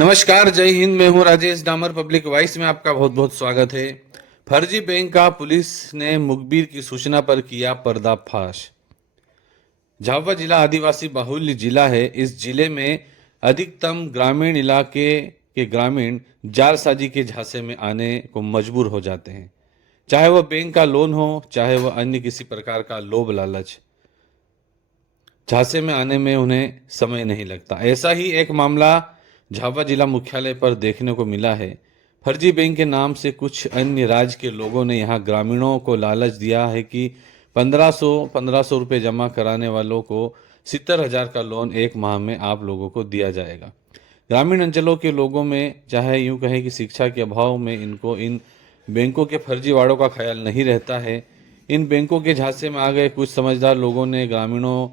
नमस्कार, जय हिंद। मैं हूं राजेश डामर। पब्लिक वॉइस में आपका बहुत बहुत स्वागत है। फर्जी बैंक का पुलिस ने मुखबिर की सूचना पर किया पर्दाफाश। झाबुआ जिला आदिवासी बाहुल्य जिला है। इस जिले में अधिकतम ग्रामीण इलाके के ग्रामीण जालसाजी के झांसे में आने को मजबूर हो जाते हैं, चाहे वह बैंक का लोन हो, चाहे वह अन्य किसी प्रकार का लोभ लालच। झांसे में आने में उन्हें समय नहीं लगता। ऐसा ही एक मामला झाबुआ जिला मुख्यालय पर देखने को मिला है। फर्जी बैंक के नाम से कुछ अन्य राज्य के लोगों ने यहां ग्रामीणों को लालच दिया है कि 1500 रुपये जमा कराने वालों को 70,000 का लोन एक माह में आप लोगों को दिया जाएगा। ग्रामीण अंचलों के लोगों में, चाहे यूं कहें कि शिक्षा के अभाव में, इनको इन बैंकों के फर्जीवाड़ों का ख्याल नहीं रहता है। इन बैंकों के झांसे में आ गए कुछ समझदार लोगों ने ग्रामीणों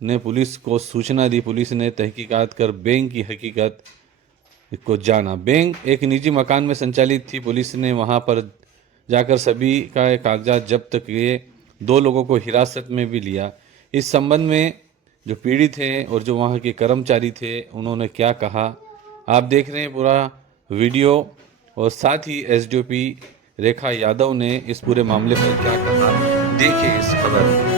ने पुलिस को सूचना दी। पुलिस ने तहकीकात कर बैंक की हकीकत को जाना। बैंक एक निजी मकान में संचालित थी। पुलिस ने वहां पर जाकर सभी का कागजात जब्त किए। 2 लोगों को हिरासत में भी लिया। इस संबंध में जो पीड़ित हैं और जो वहां के कर्मचारी थे, उन्होंने क्या कहा, आप देख रहे हैं पूरा वीडियो। और साथ ही एसडीओपी रेखा यादव ने इस पूरे मामले पर क्या कहा, देखिए इस खबर में।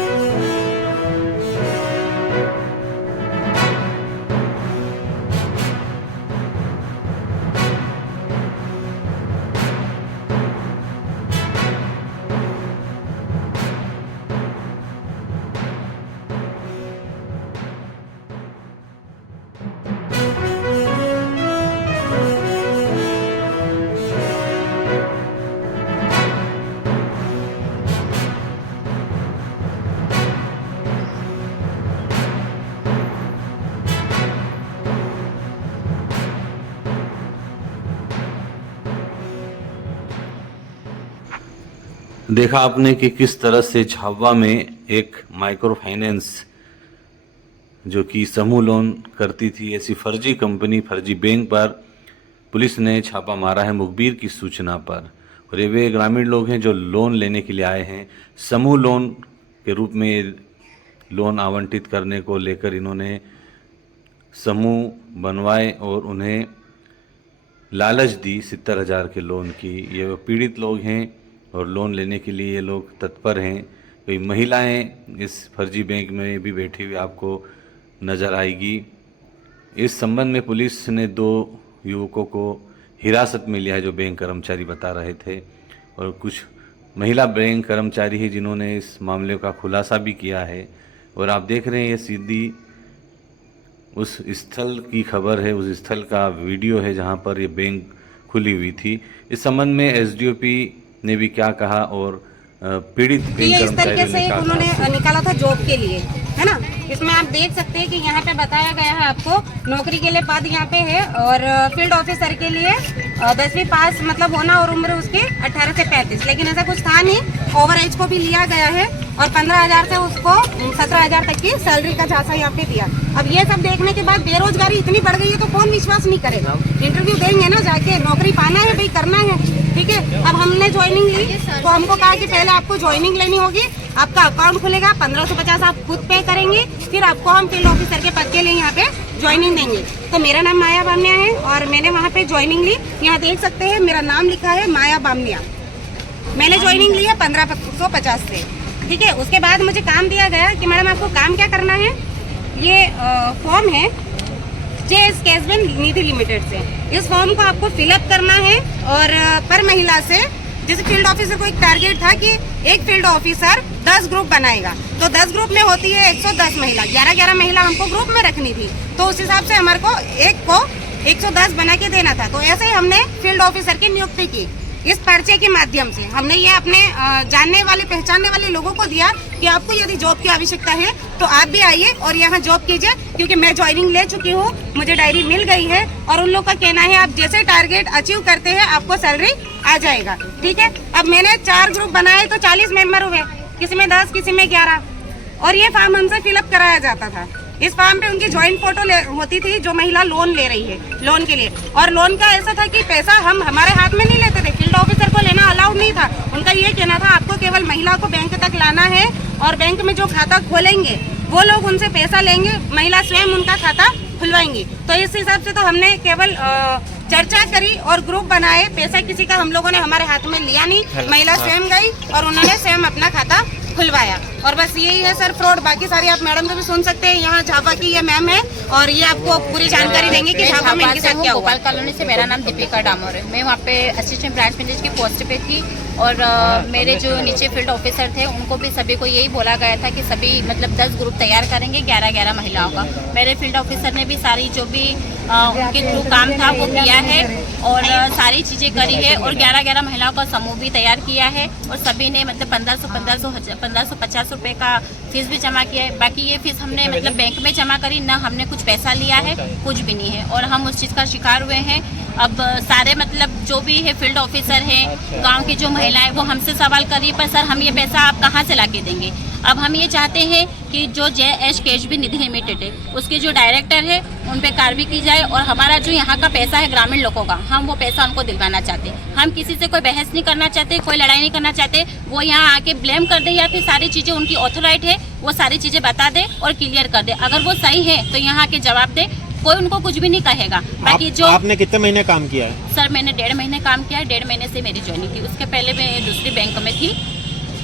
देखा आपने कि किस तरह से झाबुआ में एक माइक्रो फाइनेंस जो कि समूह लोन करती थी, ऐसी फर्जी कंपनी, फर्जी बैंक पर पुलिस ने छापा मारा है मुखबिर की सूचना पर। और ये वे ग्रामीण लोग हैं जो लोन लेने के लिए आए हैं। समूह लोन के रूप में लोन आवंटित करने को लेकर इन्होंने समूह बनवाए और उन्हें लालच दी 70,000 के लोन की। ये पीड़ित लोग हैं और लोन लेने के लिए ये लोग तत्पर हैं। कई महिलाएं इस फर्जी बैंक में भी बैठी हुई आपको नज़र आएगी। इस संबंध में पुलिस ने 2 युवकों को हिरासत में लिया है, जो बैंक कर्मचारी बता रहे थे। और कुछ महिला बैंक कर्मचारी हैं जिन्होंने इस मामले का खुलासा भी किया है। और आप देख रहे हैं ये सीधी उस स्थल की खबर है, उस स्थल का वीडियो है जहां पर ये बैंक खुली हुई थी। इस संबंध में एसडीओपी ने भी क्या कहा और पीड़ित बैंक इस तरीके से कर्मचारियों ने उन्होंने निकाला था जॉब के लिए, है ना। इसमें आप देख सकते हैं कि यहाँ पे बताया गया है आपको नौकरी के लिए पद यहाँ पे है। और फील्ड ऑफिसर के लिए 10वीं पास मतलब होना और उम्र उसकी 18 से 35, लेकिन ऐसा कुछ था नहीं। ओवर एज को भी लिया गया है और 15,000 से उसको 17,000 तक की सैलरी का झांसा यहाँ पे दिया। अब ये सब देखने के बाद बेरोजगारी इतनी बढ़ गई है तो कौन विश्वास नहीं करेगा। इंटरव्यू देंगे ना जाके, नौकरी पाना है भाई, करना है, ठीक है। अब हमने ज्वाइनिंग ली तो हमको कहा कि पहले आपको ज्वाइनिंग लेनी होगी, आपका अकाउंट खुलेगा, 1550 आप खुद पे करेंगे, फिर आपको हम फील्ड ऑफिसर के पद के लिए यहाँ पे ज्वाइनिंग देंगे। तो मेरा नाम माया बामनिया है और मैंने वहाँ पे ज्वाइनिंग ली। यहाँ देख सकते हैं मेरा नाम लिखा है माया बामनिया। मैंने ज्वाइनिंग ली है 1550 से, ठीक है। उसके बाद मुझे काम दिया गया कि मैडम आपको काम क्या करना है, ये फॉर्म है जेएस कैशबैन निधि लिमिटेड से, इस फॉर्म को आपको फिलअप करना है। और पर महिला से, जैसे फील्ड ऑफिसर को एक टारगेट था कि एक फील्ड ऑफिसर 10 ग्रुप बनाएगा, तो 10 ग्रुप में होती है 110 महिला, 11 महिला हमको ग्रुप में रखनी थी। तो उस हिसाब से हमारे को एक को 110 बना के देना था। तो ऐसे ही हमने फील्ड ऑफिसर की नियुक्ति की। इस पर्चे के माध्यम से हमने ये अपने जानने वाले, पहचानने वाले लोगों को दिया कि आपको यदि जॉब की आवश्यकता है तो आप भी आइए और यहाँ जॉब कीजिए, क्योंकि मैं ज्वाइनिंग ले चुकी हूँ, मुझे डायरी मिल गई है। और उन लोग का कहना है आप जैसे टारगेट अचीव करते हैं आपको सैलरी आ जाएगा, ठीक है। अब मैंने 4 ग्रुप बनाए तो 40 मेंबर हुए, किसी में 10, किसी में 11। और ये फॉर्म हमसे फिलअप कराया जाता था। इस फॉर्म पे उनकी ज्वाइंट फोटो होती थी, जो महिला लोन ले रही है लोन के लिए। और लोन का ऐसा था कि पैसा हम हमारे हाथ में नहीं लेते थे, फील्ड ऑफिसर को लेना अलाउड नहीं था। उनका ये कहना था आपको केवल महिला को बैंक तक लाना है और बैंक में जो खाता खोलेंगे वो लोग उनसे पैसा लेंगे, महिला स्वयं उनका खाता खुलवाएंगी। तो इस हिसाब से तो हमने केवल चर्चा करी और ग्रुप बनाए, पैसा किसी का हम लोगों ने हमारे हाथ में लिया नहीं, महिला स्वयं गई और उन्होंने स्वयं अपना खाता खुलवाया। और बस यही है सर फ्रॉड। बाकी सारी आप मैडम से भी सुन सकते हैं, यहाँ झापा की ये मैम है और ये आपको पूरी जानकारी देंगे कि झापा में इनके साथ क्या हुआ। गोपाल कॉलोनी से मेरा नाम दीपिका डामोर है। मैं वहाँ पे असिस्टेंट ब्रांच मैनेजर की पोस्ट पे थी और मेरे जो नीचे फील्ड ऑफिसर थे उनको भी सभी को यही बोला गया था कि सभी मतलब 10 ग्रुप तैयार करेंगे 11-11 महिलाओं का। मेरे फील्ड ऑफिसर ने भी सारी जो भी उनके थ्रू काम था वो किया है और सारी चीज़ें करी है और 11-11 महिलाओं का समूह भी तैयार किया है और सभी ने मतलब 1550 रुपये का फीस भी जमा किया है। बाकी ये फीस हमने मतलब बैंक में जमा करी, ना हमने कुछ पैसा लिया है, कुछ भी नहीं है और हम उस चीज़ का शिकार हुए हैं। अब सारे मतलब जो भी है फील्ड ऑफिसर हैं, गांव की जो महिलाएं वो हमसे सवाल करी पर सर हम ये पैसा आप कहाँ से ला के देंगे। अब हम ये चाहते हैं कि जो JH केशवी निधि लिमिटेड है उसके जो डायरेक्टर है उन पे कार्रवाई की जाए और हमारा जो यहाँ का पैसा है ग्रामीण लोगों का, हम वो पैसा उनको दिलवाना चाहते हैं। हम किसी से कोई बहस नहीं करना चाहते, कोई लड़ाई नहीं करना चाहते। वो यहाँ आके ब्लेम कर दे या फिर सारी चीज़ें उनकी ऑथोराइट है वो सारी चीज़ें बता दे और क्लियर कर दे। अगर वो सही है तो यहाँ के जवाब दे, कोई उनको कुछ भी नहीं कहेगा। बाकी जो आपने कितने महीने काम किया है? सर मैंने 1.5 महीने काम किया है। 1.5 महीने से मेरी ज्वाइनिंग थी, उसके पहले मैं दूसरी बैंक में थी।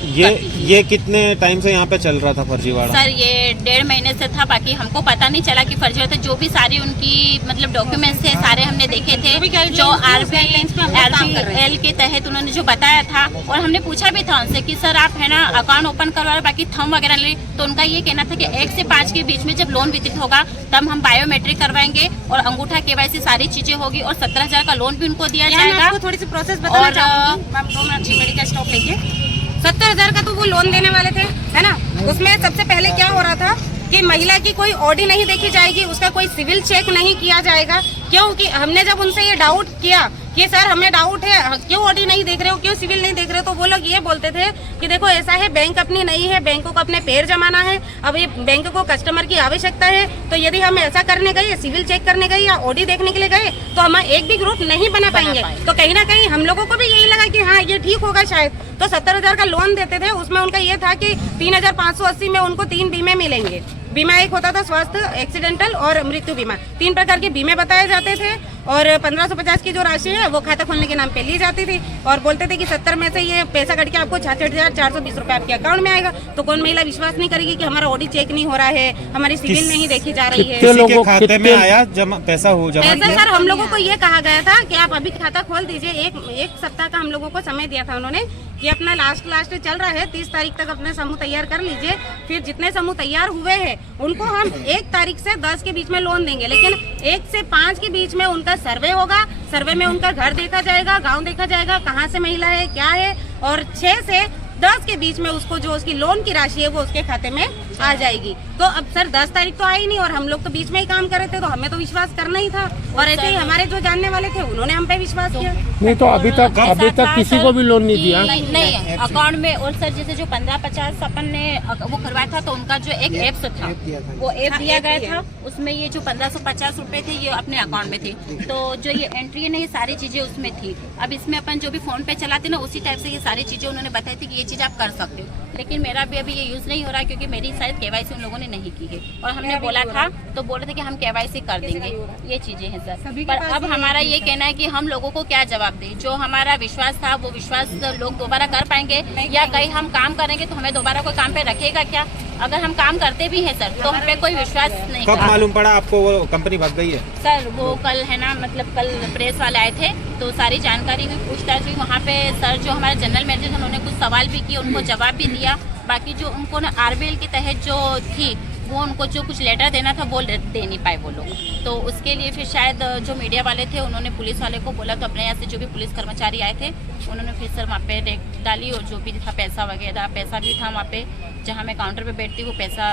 ये कितने टाइम से यहाँ पे चल रहा था फर्जीवाड़ा? सर ये 1.5 महीने से था, बाकी हमको पता नहीं चला कि फर्जीवाड़ा था। जो भी सारी उनकी मतलब डॉक्यूमेंट्स थे सारे हमने देखे थे जो RBL के तहत उन्होंने जो बताया था और हमने पूछा भी था उनसे कि सर आप है ना अकाउंट ओपन करवा रहे बाकी थंब वगैरह ले, तो उनका ये कहना था कि 1 से 5 के बीच में जब लोन वितरित होगा तब हम बायोमेट्रिक करवाएंगे और अंगूठा KYC सारी चीजें होगी और 17,000 का लोन भी उनको दिया जाएगा। आपको थोड़ी सी प्रोसेस बताना चाहूंगी मैम, 2 मिनट मेडिकल स्टॉप लेके। 70,000 का तो वो लोन देने वाले थे, है ना। उसमें सबसे पहले क्या हो रहा था कि महिला की कोई ऑडी नहीं देखी जाएगी, उसका कोई सिविल चेक नहीं किया जाएगा। क्योंकि हमने जब उनसे ये डाउट किया कि सर हमें डाउट है, क्यों ऑडी नहीं देख रहे हो, क्यों सिविल नहीं देख रहे हो, तो वो लोग ये बोलते थे कि देखो ऐसा है बैंक अपनी नहीं है, बैंकों को अपने पैर जमाना है, अब ये बैंक को कस्टमर की आवश्यकता है, तो यदि हम ऐसा करने गए, सिविल चेक करने गए या ऑडी देखने के लिए गए तो हम एक भी ग्रुप नहीं बना पाएंगे। तो कहीं ना कहीं हम लोगों को भी यही लगा कि हाँ ये ठीक होगा शायद, तो 70,000 का लोन देते थे। उसमें उनका ये था कि 3,580 में उनको 3 बीमे मिलेंगे। बीमा एक होता था स्वास्थ्य, एक्सीडेंटल और मृत्यु बीमा, 3 प्रकार के बीमे बताए जाते थे और 1550 की जो राशि है वो खाता खोलने के नाम पे ली जाती थी और बोलते थे कि 70 में से ये पैसा कट के आपको 66,420 रुपए आपके अकाउंट में आएगा। तो कौन महिला विश्वास नहीं करेगी कि हमारा ऑडिट चेक नहीं हो रहा है, हमारी सिविल नहीं देखी जा रही है। किसी के खाते में आया जमा पैसा जमा ऐसा सर हम लोगों को ये कहा गया था कि आप अभी खाता खोल दीजिए। एक सप्ताह का हम लोगों को समय दिया था उन्होंने कि अपना लास्ट चल रहा है, 30 तारीख तक अपने समूह तैयार कर लीजिए। फिर जितने समूह तैयार हुए हैं उनको हम 1 तारीख से 10 के बीच में लोन देंगे, लेकिन 1 से 5 के बीच में उनका सर्वे होगा। सर्वे में उनका घर देखा जाएगा, गांव देखा जाएगा, कहाँ से महिला है क्या है, और 6 से 10 के बीच में उसको जो उसकी लोन की राशि है वो उसके खाते में आ जाएगी। तो अब सर 10 तारीख तो आई नहीं और हम लोग तो बीच में ही काम कर रहे थे, तो हमें तो विश्वास करना ही था और ऐसे ही हमारे जो जानने वाले थे उन्होंने हम पे विश्वास किया। नहीं तो अभी तक किसी को भी लोन नहीं दिया? नहीं अकाउंट में। और सर जैसे जो 1550 अपन ने वो करवाया था तो उनका जो एक ऐप था वो ऐप दिया गया था, उसमें ये जो 1550 रुपए थे ये अपने अकाउंट में थे, तो जो ये एंट्री नहीं सारी चीजें उसमें थी। अब इसमें अपन जो भी फोन पे चलाते ना उसी टाइप से ये सारी चीजें उन्होंने बताई थी कि ये चीज आप कर सकते हो, लेकिन मेरा भी अभी ये यूज नहीं हो रहा क्योंकि मेरी शायद KYC उन लोगों ने नहीं की है और हमने बोला था तो बोले थे कि हम KYC कर देंगे। ये चीजें हैं सर, पर अब हमारा ये कहना है कि हम लोगों को क्या जवाब दें। जो हमारा विश्वास था वो विश्वास लोग दोबारा कर पाएंगे या कहीं हम काम करेंगे तो हमें दोबारा कोई काम पे रखेगा क्या? अगर हम काम करते भी हैं सर तो हम पे कोई विश्वास नहीं। कब मालूम पड़ा आपको वो कंपनी भाग गई है? सर वो कल है ना, मतलब कल प्रेस वाले आए थे तो सारी जानकारी हुई, पूछताछ हुई वहाँ पे। सर जो हमारे जनरल मैनेजर थे उन्होंने कुछ सवाल भी किए, उनको जवाब भी दिया। बाकी जो उनको ना RBL के तहत जो थी वो उनको जो कुछ लेटर देना था वो दे नहीं पाए वो लोग, तो उसके लिए फिर शायद जो मीडिया वाले थे उन्होंने पुलिस वाले को बोला, तो अपने यहाँ से जो भी पुलिस कर्मचारी आए थे उन्होंने फिर सर वहाँ पे रेड डाली और जो भी था पैसा वगैरह, पैसा भी था वहाँ पे जहाँ मैं काउंटर पे बैठती वो पैसा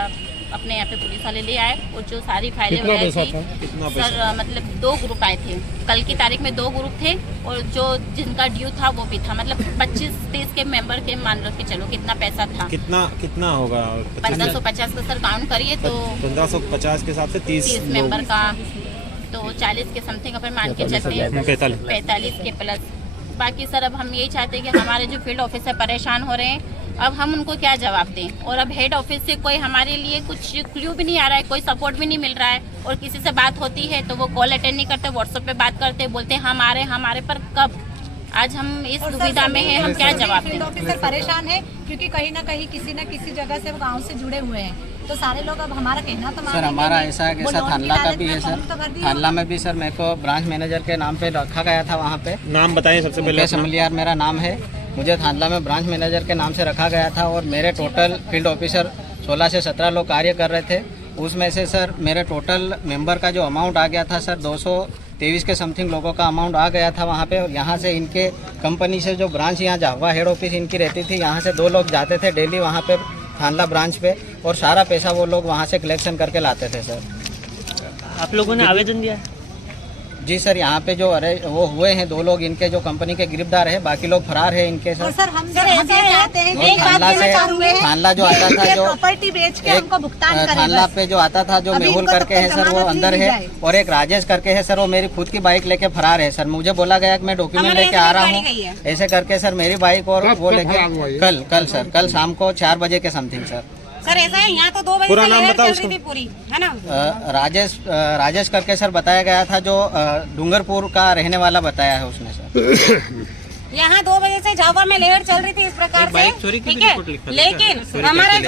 अपने यहाँ पे पुलिस वाले ले आए और जो सारी फाइलें वगैरह थी सर मतलब 2 ग्रुप आए थे। कल की तारीख में 2 ग्रुप थे और जो जिनका ड्यू था वो भी था, मतलब 25-30 के मेंबर के मान रख के चलो कितना पैसा था। कितना होगा? 1550 का सर काउंट करिए तो 1550 के हिसाब से 30 मेंबर का तो 40 के समथिंग अपन मान के चलते हैं, 45 के प्लस। बाकी सर अब हम यही चाहते हैं कि हमारे जो फील्ड ऑफिसर परेशान हो रहे हैं अब हम उनको क्या जवाब दें। और अब हेड ऑफिस से कोई हमारे लिए कुछ क्लू भी नहीं आ रहा है, कोई सपोर्ट भी नहीं मिल रहा है। और किसी से बात होती है तो वो कॉल अटेंड नहीं करते, व्हाट्सएप पे बात करते, बोलते हैं हम आ रहे हैं, हमारे पर कब। आज हम इस दुविधा में हैं, हम क्या जवाब दें। फील्ड ऑफिसर परेशान है क्योंकि कहीं ना कहीं किसी न किसी जगह से वो गांव से जुड़े हुए हैं, तो सारे लोग अब हमारा कहना तो सर हमारा ऐसा है कि सर थानला का भी है सर, थानला में भी सर मेरे को ब्रांच मैनेजर के नाम पे रखा गया था। वहाँ पे नाम बताएं सबसे पहले। समलियार मेरा नाम है, मुझे थानला में ब्रांच मैनेजर के नाम से रखा गया था और मेरे टोटल फील्ड ऑफिसर 16 से 17 लोग कार्य कर रहे थे। उसमें से सर मेरे टोटल मेंबर का जो अमाउंट आ गया था सर 223 के समथिंग लोगों का अमाउंट आ गया था वहाँ पे। और यहाँ से इनके कंपनी से जो ब्रांच यहाँ जावा हेड ऑफिस इनकी रहती थी, यहाँ से 2 लोग जाते थे डेली वहाँ पे थानला ब्रांच पे और सारा पैसा वो लोग वहाँ से कलेक्शन करके लाते थे सर। आप लोगों ने आवेदन दिया है? जी सर, यहाँ पे जो वो हुए हैं 2 लोग इनके जो कंपनी के गिरफ्तार है, बाकी लोग फरार है इनके सर। और सर हम चाहते हैं और थानला जो आता था जो प्रॉपर्टी बेच के हमको भुगतान करें। थानला पे जो आता था जो मेहुल करके है सर वो अंदर है और एक राजेश करके है सर वो मेरी खुद की बाइक लेके फरार है सर। मुझे बोला गया कि मैं डॉक्यूमेंट लेके आ रहा हूँ, ऐसे करके सर मेरी बाइक और वो लेके कल शाम को 4 बजे के समथिंग सर। सर ऐसा है, यहाँ तो 2 बजे पूरा से नाम लहर बताओ चल रही थी पूरी, है ना। राजेश करके सर बताया गया था, जो डूंगरपुर का रहने वाला बताया है उसने सर। यहाँ 2 बजे से झावा में लहर चल रही थी इस प्रकार से, ठीक है। लेकिन हमारे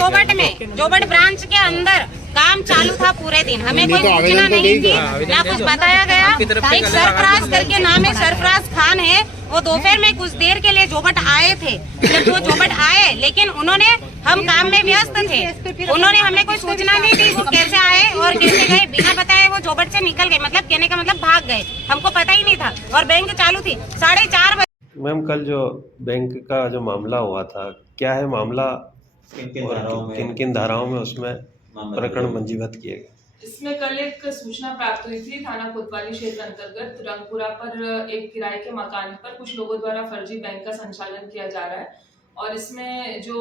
जोबट ब्रांच के अंदर काम चालू था पूरे दिन, हमें कोई सूचना नहीं थी, ना कुछ बताया गया। एक सरफराज करके नाम है, सरफराज खान है, वो दोपहर में कुछ देर के लिए जोबट आए थे। जब वो जोबट आए, लेकिन उन्होंने, हम काम में व्यस्त थे, उन्होंने हमें कोई सूचना नहीं दी वो कैसे आए और कैसे गए। बिना बताए वो जोबट से निकल गए, मतलब कहने का मतलब भाग गए, हमको पता ही नहीं था। और बैंक चालू थी 4:30 बजे। मैम कल जो बैंक का जो मामला हुआ था, क्या है मामला, किन किन धाराओं में उसमें प्रकरण पंजीबद्ध किए गए? इसमें कल एक सूचना प्राप्त हुई थी थाना कोतवाली क्षेत्र अंतर्गत रंगपुरा पर एक किराए के मकान पर कुछ लोगों द्वारा फर्जी बैंक का संचालन किया जा रहा है। और इसमें जो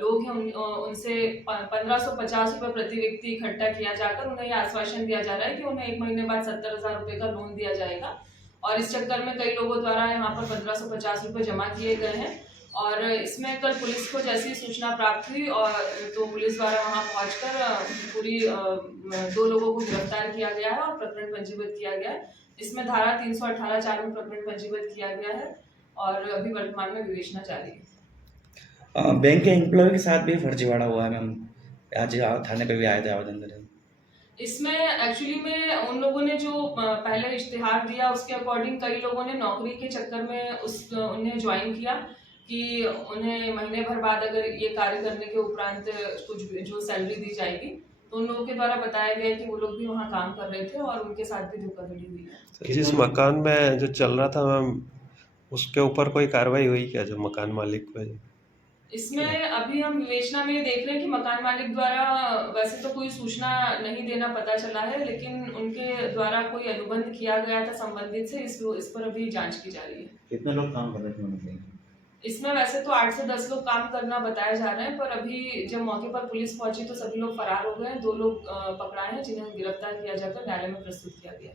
लोग हैं उनसे 1550 रुपये प्रति व्यक्ति इकट्ठा किया जाकर उन्हें यह आश्वासन दिया जा रहा है कि उन्हें 1 महीने बाद 70,000 रुपये का लोन दिया जाएगा। और इस चक्कर में कई लोगों द्वारा यहाँ पर 1550 रुपये जमा किए गए हैं। और इसमें कल पुलिस को जैसी सूचना प्राप्त हुई और तो पुलिस द्वारा वहां पहुंचकर पूरी 2 लोगों को गिरफ्तार किया गया है और प्रकरण पंजीबद्ध किया गया है। इसमें धारा 318(4) में प्रकरण पंजीबद्ध किया गया है और अभी वर्तमान में विवेचना जारी है। बैंक के एम्प्लॉय के साथ भी फर्जीवाड़ा हुआ है मैम, आज थाने पे भी आए थे आवेदन देने। इसमें एक्चुअली में उन लोगों ने जो पहले इश्तिहार दिया उसके अकॉर्डिंग कई लोगों ने नौकरी के चक्कर में उन्हें ज्वाइन किया कि उन्हें महीने भर बाद अगर ये कार्य करने के उपरांत कुछ जो सैलरी दी जाएगी, तो उन लोगों के द्वारा बताया गया कि वो लोग भी वहाँ काम कर रहे थे और उनके साथ भी धोखाधड़ी हुई है। जिस मकान में जो चल रहा था मैम, उसके ऊपर कोई कार्रवाई हुई क्या, जो मकान मालिक को? इसमें अभी हम विवेचना में ये देख रहे हैं कि मकान मालिक द्वारा वैसे तो कोई सूचना नहीं देना पता चला है, लेकिन उनके द्वारा कोई अनुबंध किया गया था संबंधित से, इस पर अभी जांच की जा रही है। कितने लोग काम कर रहे थे? इसमें वैसे तो 8 से 10 लोग काम करना बताए जा रहे हैं, पर अभी जब मौके पर पुलिस पहुंची तो सभी लोग फरार हो गए हैं। 2 लोग पकड़ाए हैं जिन्हें गिरफ्तार किया जाकर न्यायालय में प्रस्तुत किया गया।